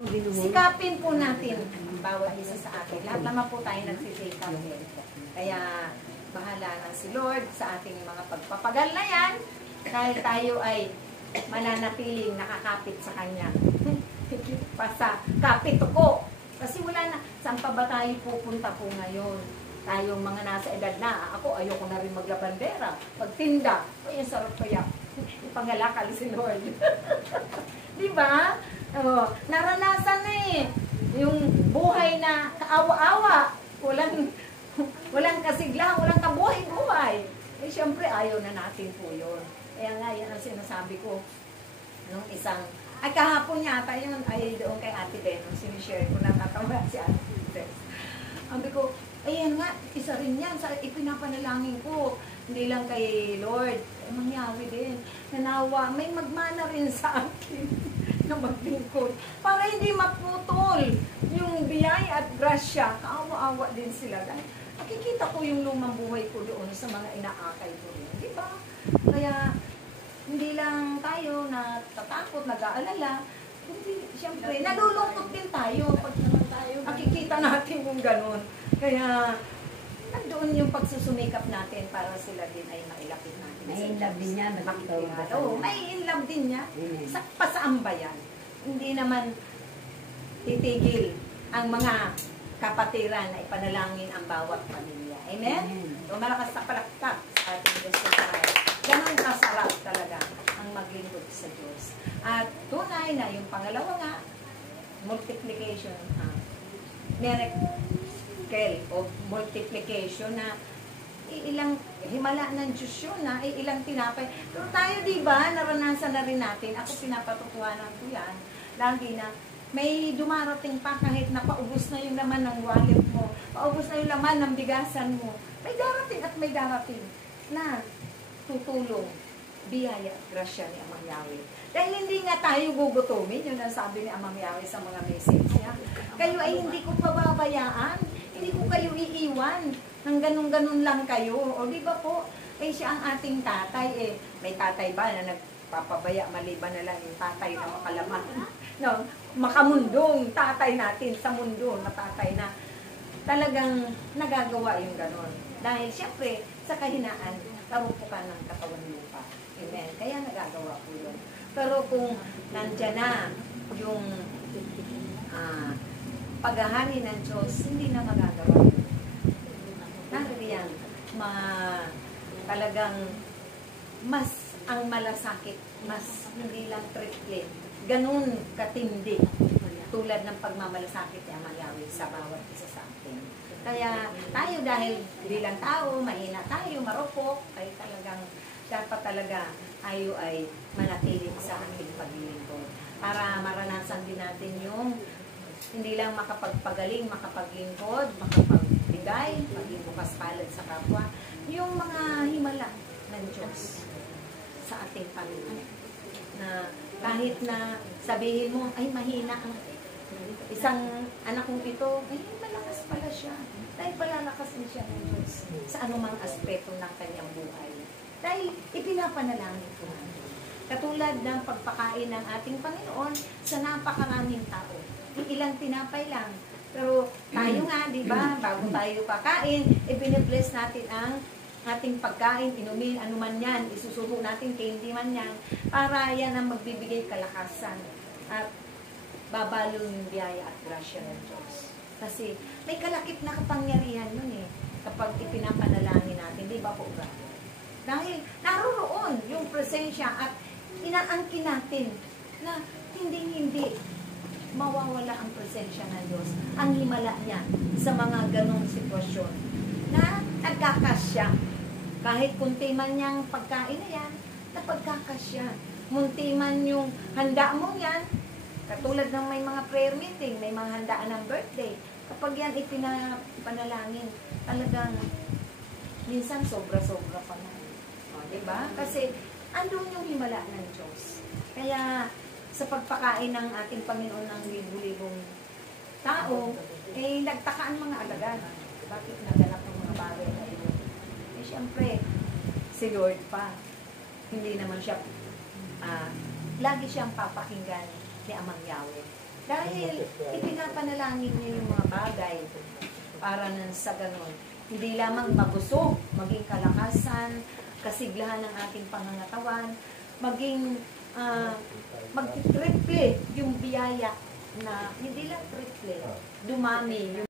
Sikapin po natin ang bawat isa sa atin. Lahat naman po tayo nagsisikap. Kaya bahala na si Lord sa ating mga pagpapagal na yan dahil tayo ay mananatiling nakakapit sa Kanya. Pa sa kapit ko. Kasi wala na. Saan pa ba tayo pupunta po ngayon? Tayong mga nasa edad na. Ako, ayoko na rin maglabandera. Magtinda. Ay, ang sarap kaya. Ipangalakal si Lord. Diba? Oh, naranasan na eh. Yung buhay na kaawa-awa. Walang kasigla, walang kabuhay-buhay. Eh, syempre, ayaw na natin po yun. Kaya nga, yan ang sinasabi ko. Nung isang, ay kahapon yata yun, ay doon kay Ate Ben, nung sinishare ko, nakatawa si Ate Ben. Sabi ko, ayan nga, isa rin yan, ipinapanalangin ko. Hindi lang kay Lord, ay mangyari din. Nanawa, may magmana rin sa akin na maglingkod. Para hindi maputol yung biyaya at grasya, kaawa-awa din sila. Dahil nakikita ko yung lumang buhay ko doon sa mga inaakay ko rin. Di ba? Kaya, hindi lang tayo natatakot, nag-aalala. Hindi, siyempre, nalulungkot din tayo pag nakikita natin kung ganun. Kaya, nandoon yung pagsusumikap natin para sila din ay mailapit natin. May in-love din niya. Oo, may in-love din niya. Pasaan ba yan? Hindi naman titigil ang mga kapatiran na ipanalangin ang bawat pamilya. Amen? So, malakas na palakpak sa ating Diyos sa tayo. Ganun kasarap talaga ang maglingkod sa Diyos. At tunay na yung pangalawa nga, multiplication. Miracle o multiplication na ilang himala ng Diyos yun na ilang tinapay. Pero tayo diba, naranasan na rin natin, ako pinapatutuhanan ko yan, lagi na may dumarating pa kahit na paubos na yung laman ng wallet mo, paubos na yung laman ng bigasan mo, may darating at may darating na tutulong, biyaya at grasya ni Amang Yahweh. Dahil hindi nga tayo gugutumin, yun ang sabi ni Amang Yahweh sa mga message niya. Kayo ay hindi ko pababayaan, hindi ko kayo iiwan, nang ganun-ganun lang kayo. O di ba po, eh siya ang ating tatay, eh may tatay ba na nagpapabaya maliban na lang yung tatay na makalaman? No, makamundong tatay natin sa mundo na tatay na talagang nagagawa yung ganun. Dahil siyempre, sa kahinaan, tarupukan ng katawan lupa. Amen. Kaya nagagawa po yun. Pero kung nandyan na yung paghahari ng Diyos, hindi na magagawa yun. Nariyan, talagang mas ang malasakit, mas hindi lang triple, ganun katindi, tulad ng pagmamalasakit ni Amang Yahweh sa bawat isa sa atin. Kaya tayo dahil bilang tao, mahina tayo, marupok, ay talagang dapat talaga tayo ay manatiling sa ating paglilingkod. Para maranasan din natin yung hindi lang makapagpagaling, makapaglingkod, makapagbigay, maging bukas palad sa kapwa, yung mga himala ng Diyos sa ating Panginoon. Na kahit na sabihin mo, ay mahina ang isang anak kong ito, ay malakas pala siya. Dahil palalakas din siya ng Diyos sa anumang aspeto ng kanyang buhay. Dahil ipinapanalangin ko natin. Katulad ng pagpakain ng ating Panginoon sa napakaraming tao. Ilang tinapay lang. Pero tayo nga, di ba, bago tayo kakain, ibinibless natin ang ating pagkain, inumin, anuman yan, isusubo natin, candy man yan, para yan ang magbibigay kalakasan at babalo yung biyaya at grasya ng Diyos. Kasi may kalakip na kapangyarihan yun eh, kapag ipinapanalangin natin, di ba po ba? Dahil naroon yung presensya at inaangkin natin na hindi mawawala ang presensya ng Diyos, ang himala niya sa mga ganong sitwasyon na nagkakasya. Kahit kunti man niyang pagkain na yan, napagkakasya. Munti man yung handa mo yan, katulad ng may mga prayer meeting, may mga handaan ng birthday, kapag yan ipinapanalangin, talagang minsan sobra-sobra pa na. Diba? Kasi andun yung himala ng Diyos. Kaya sa pagpakain ng ating Panginoon ng libu-libong tao, eh nagtaka ang mga alagad. Bakit naganap ng mga bagay na ito? Eh siyempre, si Lord pa. Hindi naman siya, lagi siyang papakinggan ni Amang Yahweh. Dahil ipinapanalangin niya yung mga bagay para nang sa ganun. Hindi lamang mabusog, maging kalakasan, kasiglahan ng ating pangangatawan, maging magti-triple yung biyaya na hindi lang triple, dumami yung